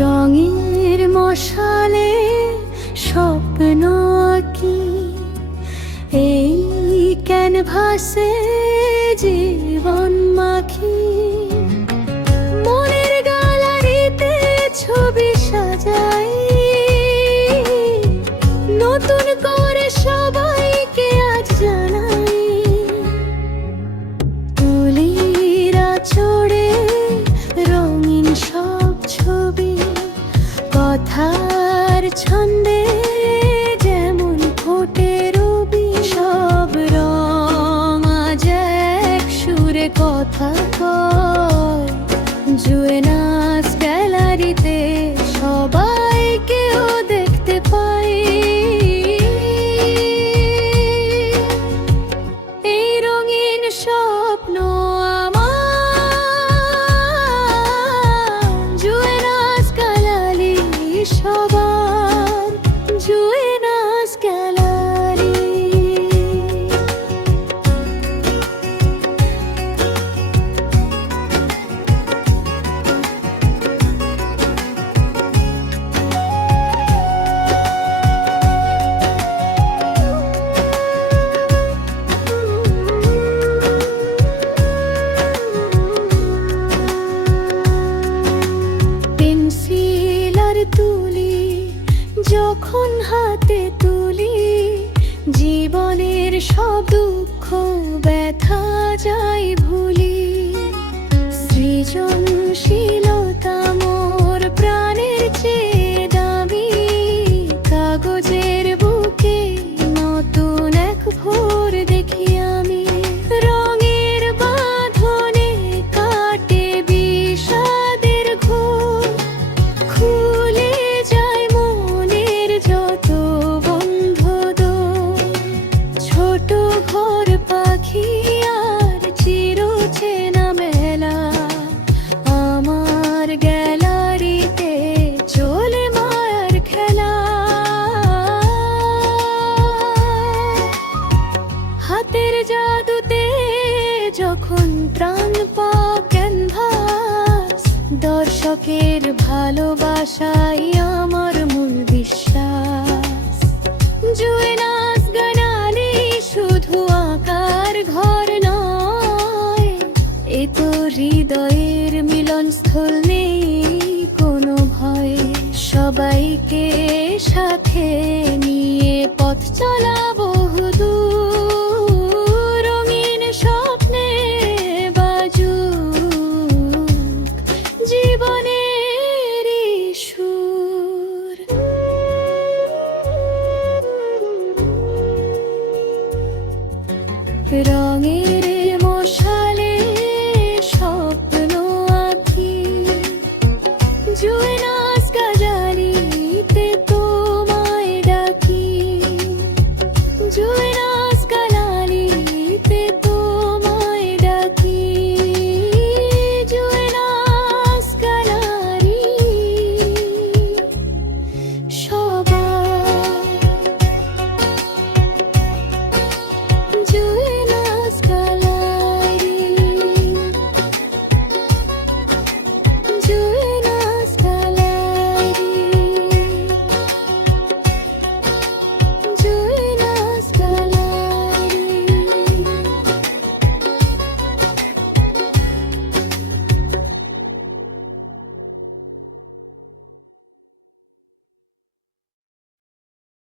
রঙের মশালে স্বপ্ন কি এই ক্যানভাসে জীবন মাখি, মনের গ্যালারিতে ছবি সাজাই, নতুন করে সবাইকে আজ জানাই। তুলিরা চড়ে রঙিন সব ছবি, কথার ছন্দে যেমন ফোটে রবি। সব রং আজ এক সুরে কথা কয়, জুয়েনাস গ্যালারিতে সবাইকেও দেখতে পাই। এই রঙিন স্বপ্ন সবার জুয়েনাস গ্যালারি। পেন্সিল আর তুলি যখন হাতে তুলি, জীবনের সব দুঃখ ব্যথা যাই ভুলি। সৃজনশীলতা মোর প্রাণের চেয়ে দামি, কাগজের বুকে নতুন এক ভোর দেখি আমি। রঙের বাঁধনে কাটে বিষাদের ঘোর, খুলে যায় মনের যত বন্ধ দোর। ছোট ঘর পাখি আর চিরচেনা মেলা, আমার গ্যালারিতে চলে মায়ার খেলা। হাতের জাদুতে যখন প্রাণ পাও ক্যানভাস, দর্শকের ভালোবাসাই আমার মূল বিশ্বাস। জুয়েনাস গ্যালারি শুধু আঁকার ঘর নয়, এ তো হৃদয়ের মিলনস্থল, নেই কোনো ভয়। সবাইকে সাথে নিয়ে পথ চলা বহুদূর।